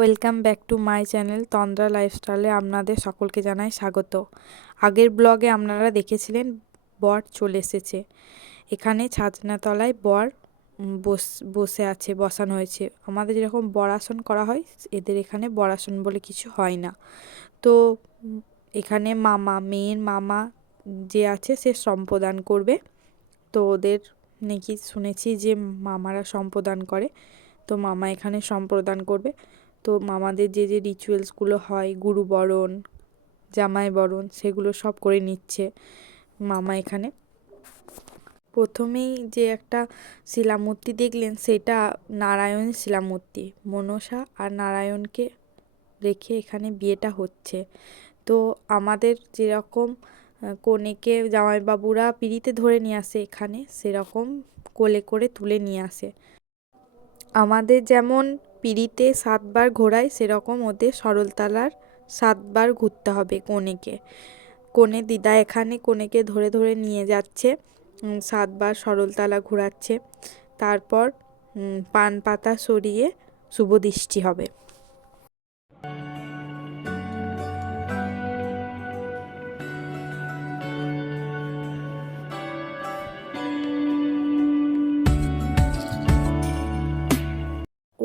Welcome back to my channel Tandra লাইফস্টাইলে আপনাদের সকলকে জানাই স্বাগত। আগের ব্লগে আপনারা দেখেছিলেন বর চলে এসেছে। এখানে ছাদনাতলায় বর বসে আছে, বসানো হয়েছে। আমাদের যেরকম বরাসন করা হয়, এদের এখানে বরাসন বলে কিছু হয় না। তো এখানে মেয়ের মামা যে আছে সে সম্প্রদান করবে। তো ওদের নাকি শুনেছি যে মামারা সম্প্রদান করে, তো মামা এখানে সম্প্রদান করবে। তো মামাদের যে যে রিচুয়ালসগুলো হয়, গুরুবরণ, জামাই বরণ, সেগুলো সব করে নিচ্ছে মামা এখানে। প্রথমেই যে একটা শিলামূর্তি দেখলেন, সেটা নারায়ণ শিলামূর্তি। মনসা আর নারায়ণকে রেখে এখানে বিয়েটা হচ্ছে। তো আমাদের যেরকম কনেকে জামাইবাবুরা পিঁড়িতে ধরে নিয়ে আসে, এখানে সেরকম কোলে করে তুলে নিয়ে আসে। আমাদের যেমন পিঁড়িতে 7 বার ঘোরায়, সেরকম ওদের সরলতলার 7 বার ঘুরতে হবে কনেকে। কনে দিদা এখানে কনেকে ধরে ধরে নিয়ে যাচ্ছে, 7 বার সরলতলা ঘোরাচ্ছে। তারপর পান পাতা সরিয়ে শুভদৃষ্টি হবে।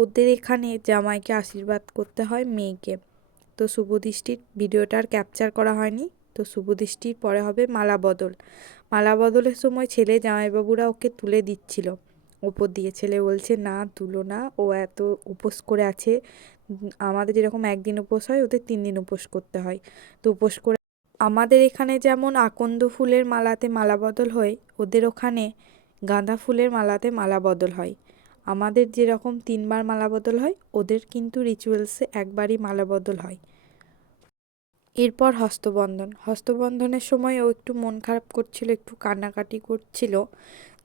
ওদের এখানে জামাইকে আশীর্বাদ করতে হয় মেয়েকে। তো শুভদৃষ্টির ভিডিওটা আর ক্যাপচার করা হয়নি। তো শুভদৃষ্টির পরে হবে মালা বদল। মালা বদলের সময় ছেলে জামাইবাবুরা ওকে তুলে দিচ্ছিল ওপর দিয়ে। ছেলে বলছে, না তুলো না, ও এত উপোস করে আছে। আমাদের যেরকম একদিন উপোস হয়, ওদের 3 দিন উপোস করতে হয়। তো উপোস করে আমাদের এখানে যেমন আকন্দ ফুলের মালাতে মালা বদল হয়, ওদের ওখানে গাঁদা ফুলের মালাতে মালা বদল হয়। আমাদের যেরকম 3 বার মালা বদল হয়, ওদের কিন্তু রিচুয়ালসে একবারই মালা বদল হয়। এরপর হস্তবন্ধন। হস্তবন্ধনের সময় ও একটু মন খারাপ করছিল, একটু কান্নাকাটি করছিল।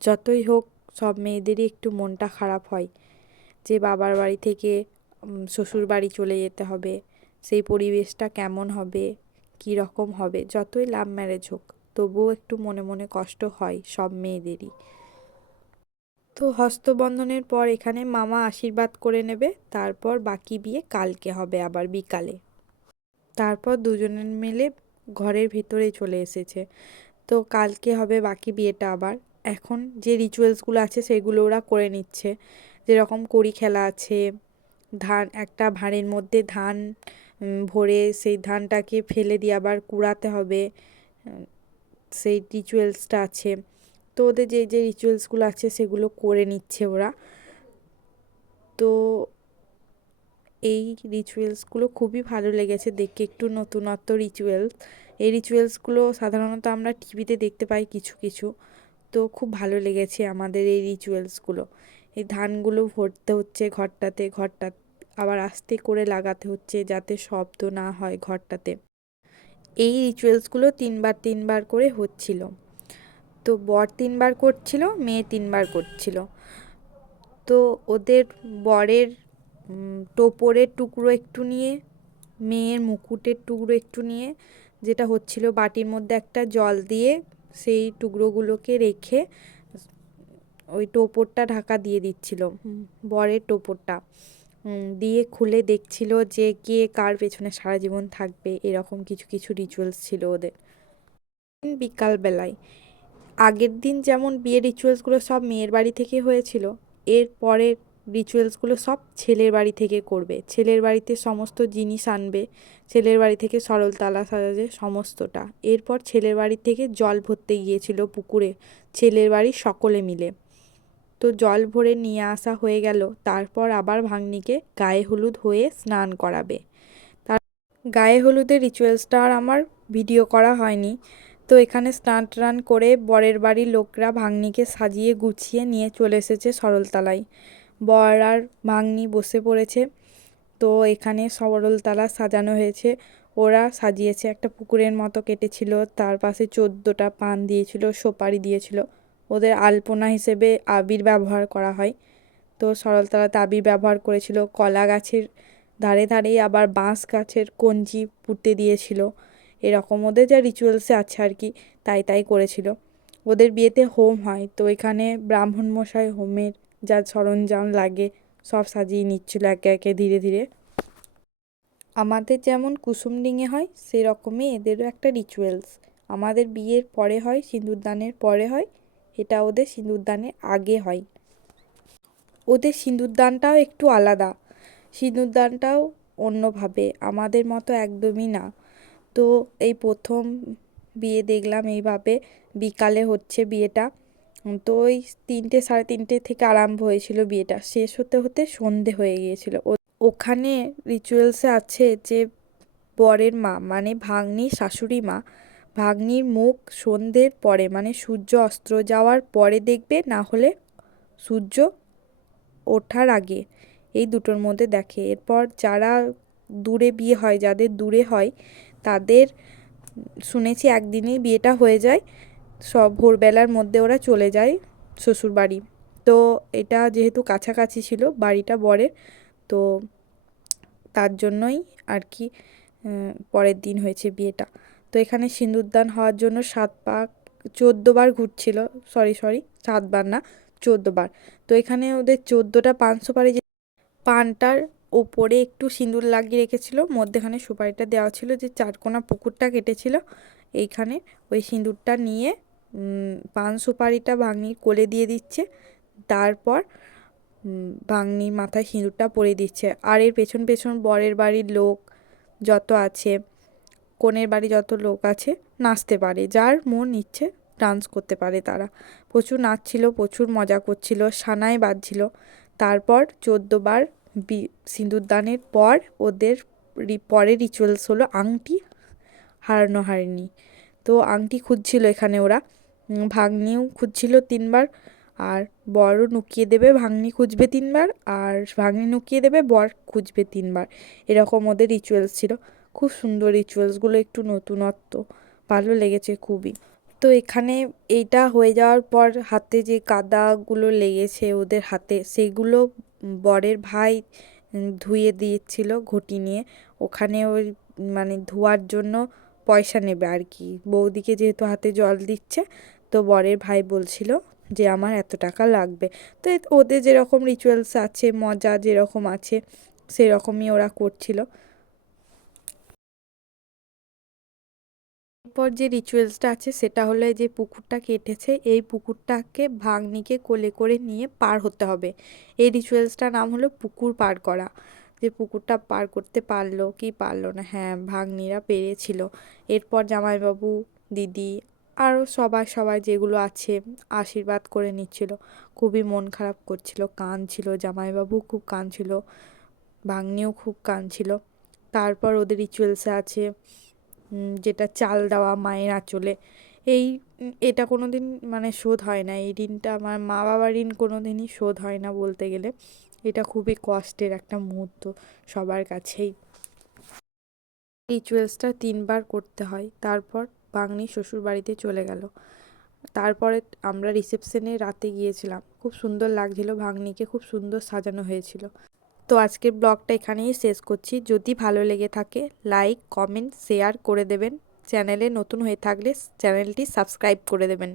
যতই হোক, সব মেয়েদেরই একটু মনটা খারাপ হয় যে বাবার বাড়ি থেকে শ্বশুর বাড়ি চলে যেতে হবে। সেই পরিবেশটা কেমন হবে, কী রকম হবে। যতই লাভ ম্যারেজ হোক, তবুও একটু মনে মনে কষ্ট হয় সব মেয়েদেরই। তো হস্তবন্ধনের পর এখানে মামা আশীর্বাদ করে নেবে। তারপর বাকি বিয়ে কালকে হবে, আবার বিকালে। তারপর দুজনে মিলে ঘরের ভিতরে চলে এসেছে। তো কালকে হবে বাকি বিয়েটা আবার। এখন যে রিচুয়ালসগুলো আছে সেগুলো ওরা করে নিচ্ছে। যেরকম কড়ি খেলা আছে, ধান একটা ভাঁড়ের মধ্যে ধান ভরে সেই ধানটাকে ফেলে দিয়ে আবার কুড়াতে হবে, সেই রিচুয়ালসটা আছে। তো ওদের যে যে রিচুয়ালসগুলো আছে সেগুলো করে নিচ্ছে ওরা। তো এই রিচুয়ালসগুলো খুবই ভালো লেগেছে দেখে, একটু নতুনত্ব রিচুয়ালস। এই রিচুয়ালসগুলো সাধারণত আমরা টিভিতে দেখতে পাই কিছু কিছু। তো খুব ভালো লেগেছে আমাদের এই রিচুয়ালসগুলো। এই ধানগুলো ভরতে হচ্ছে ঘরটা আবার আস্তে করে লাগাতে হচ্ছে যাতে শব্দ না হয় ঘরটাতে। এই রিচুয়ালসগুলো 3 বার করে হচ্ছিল। তো বর 3 বার করছিল, মেয়ে 3 বার করছিল। তো ওদের বরের টোপরের টুকরো একটু নিয়ে, মেয়ের মুকুটের টুকরো একটু নিয়ে, যেটা হচ্ছিল বাটির মধ্যে একটা জল দিয়ে সেই টুকরোগুলোকে রেখে ওই টোপরটা ঢাকা দিয়ে দিচ্ছিল, বরের টোপরটা দিয়ে খুলে দেখছিল যে কে কার পেছনে সারা জীবন থাকবে। এরকম কিছু কিছু রিচুয়ালস ছিল ওদের। বিকালবেলায় আগের দিন যেমন বিয়ের রিচুয়ালসগুলো সব মেয়ের বাড়ি থেকে হয়েছিল, এর পরের রিচুয়ালসগুলো সব ছেলের বাড়ি থেকে করবে। ছেলের বাড়িতে সমস্ত জিনিস আনবে, ছেলের বাড়ি থেকে সরলতলা সাজাবে সমস্তটা। এরপর ছেলের বাড়ি থেকে জল ভরতে গিয়েছিল পুকুরে, ছেলের বাড়ির সকলে মিলে। তো জল ভরে নিয়ে আসা হয়ে গেল। তারপর আবার ভাগ্নিকে গায়ে হলুদ হয়ে স্নান করাবে। তার গায়ে হলুদের রিচুয়ালসটা আর আমার ভিডিও করা হয়নি। তো এখানে স্নান টান করে বরের বাড়ির লোকরা ভাগ্নিকে সাজিয়ে গুছিয়ে নিয়ে চলে এসেছে সরলতলায়। বর আর ভাগ্নি বসে পড়েছে। তো এখানে সরলতলা সাজানো হয়েছে, ওরা সাজিয়েছে। একটা পুকুরের মতো কেটেছিল, তার পাশে 14টা পান দিয়েছিল, সুপারি দিয়েছিল। ওদের আলপনা হিসেবে আবির ব্যবহার করা হয়। তো সরলতলাতে আবির ব্যবহার করেছিল। কলা গাছের ধারে ধারেই আবার বাঁশ গাছের কঞ্চি পুঁতে দিয়েছিল। এরকম ওদের যা রিচুয়ালসে আছে আর কি, তাই করেছিল। ওদের বিয়েতে হোম হয়, তো এখানে ব্রাহ্মণ মশাই হোমের যা সরঞ্জাম লাগে সব সাজিয়ে নিচ্ছিল একে একে ধীরে ধীরে। আমাদের যেমন কুসুমডিঙে হয় সেরকমই এদেরও একটা রিচুয়ালস। আমাদের বিয়ের পরে হয়, সিঁদুরদানের পরে হয়, এটা ওদের সিঁদুরদানের আগে হয়। ওদের সিঁদুরদানটাও একটু আলাদা, সিঁদুরদানটাও অন্যভাবে, আমাদের মতো একদমই না। তো এই প্রথম বিয়ে দেখলাম এইভাবে, বিকালে হচ্ছে বিয়েটা। তো ওই 3টে সাড়ে 3টে থেকে আরম্ভ হয়েছিল বিয়েটা, শেষ হতে হতে সন্ধে হয়ে গিয়েছিল। ওখানে রিচুয়ালসে আছে যে বরের মা মানে ভাগ্নির শাশুড়ি মা, ভাগ্নির মুখ সন্ধ্যের পরে মানে সূর্য অস্ত যাওয়ার পরে দেখবে, না হলে সূর্য ওঠার আগে, এই দুটোর মধ্যে দেখে। এরপর যারা দূরে বিয়ে হয়, যাদের দূরে হয় তাদের শুনেছি একদিনেই বিয়েটা হয়ে যায়, সব ভোরবেলার মধ্যে ওরা চলে যায় শ্বশুরবাড়ি। তো এটা যেহেতু কাছাকাছি ছিল বাড়িটা বরের, তো তার জন্যই আর কি পরের দিন হয়েছে বিয়েটা। তো এখানে সিঁদুরদান হওয়ার জন্য 7 পাক 14 বার ঘুরছিল, সরি 7 বার না 14 বার। তো এখানে ওদের 14টা পান সুপারি, যে পানটার ওপরে একটু সিঁদুর লাগিয়ে রেখেছিল, মধ্যেখানে সুপারিটা দেওয়া ছিল, যে 4 কোনা পুকুরটা কেটেছিল এইখানে, ওই সিঁদুরটা নিয়ে পান সুপারিটা ভাগ্নির কোলে দিয়ে দিচ্ছে, তারপর ভাগ্নির মাথায় সিঁদুরটা পরিয়ে দিচ্ছে। আর এর পেছন পেছন বরের বাড়ির লোক যত আছে, কনের বাড়ি যত লোক আছে নাচতে পারে, যার মন ইচ্ছে ডান্স করতে পারে তারা। প্রচুর নাচছিল, প্রচুর মজা করছিল, সানাই বাজছিল। তারপর 14 বার সিঁদুরদানের পর ওদের পরে রিচুয়ালস হলো আংটি হারানো হারিনি। তো আংটি খুঁজছিল এখানে ওরা, ভাগ্নিও খুঁজছিল 3 বার, আর বরও নুকিয়ে দেবে, ভাগ্নি খুঁজবে 3 বার, আর ভাগ্নি নুকিয়ে দেবে, বর খুঁজবে 3 বার। এরকম ওদের রিচুয়ালস ছিল। খুব সুন্দর রিচুয়ালসগুলো, একটু নতুনত্ব, ভালো লেগেছে খুবই। তো এখানে এইটা হয়ে যাওয়ার পর হাতে যে কাদাগুলো লেগেছে ওদের হাতে, সেগুলো বরের ভাই ধুয়ে দিয়েছিল ঘটি নিয়ে। ওখানে ওই মানে ধোয়ার জন্য পয়সা নেবে আর কি, বৌদিকে যেহেতু হাতে জল দিচ্ছে, তো বরের ভাই বলছিল যে আমার এত টাকা লাগবে। তো ওদের যেরকম রিচুয়ালস আছে, মজা যেরকম আছে সেরকমই ওরা করছিল। এরপর যে রিচুয়ালসটা আছে সেটা হলো, যে পুকুরটা কেটেছে এই পুকুরটাকে ভাগ্নিকে কোলে করে নিয়ে পার হতে হবে। এই রিচুয়ালসটার নাম হলো পুকুর পার করা। যে পুকুরটা পার করতে পারলো কি পারলো না, হ্যাঁ ভাগ্নিরা পেরেছিল। এরপর জামাইবাবু, দিদি, আরও সবাই সবাই যেগুলো আছে আশীর্বাদ করে নিচ্ছিল। খুবই মন খারাপ করছিল, কাঁদছিল, জামাইবাবু খুব কাঁদছিল, ভাগ্নিও খুব কাঁদছিল। তারপর ওদের রিচুয়ালসে আছে যেটা চাল দেওয়া মায়ের আঁচলে, এই এটা কোনো দিন মানে শোধ হয় না, এই ঋণটা আমার মা বাবার ঋণ কোনো দিনই শোধ হয় না বলতে গেলে। এটা খুবই কষ্টের একটা মুহূর্ত সবার কাছেই। রিচুয়ালসটা 3 বার করতে হয়, তারপর ভাগ্নি শ্বশুর বাড়িতে চলে গেল। তারপরে আমরা রিসেপশনে রাতে গিয়েছিলাম, খুব সুন্দর লাগছিল, ভাগ্নিকে খুব সুন্দর সাজানো হয়েছিল। তো আজকের ব্লগটা এখানেই শেষ করছি। যদি ভালো লেগে থাকে লাইক কমেন্ট শেয়ার করে দেবেন, চ্যানেলে নতুন হয়ে থাকলে চ্যানেলটি সাবস্ক্রাইব করে দেবেন।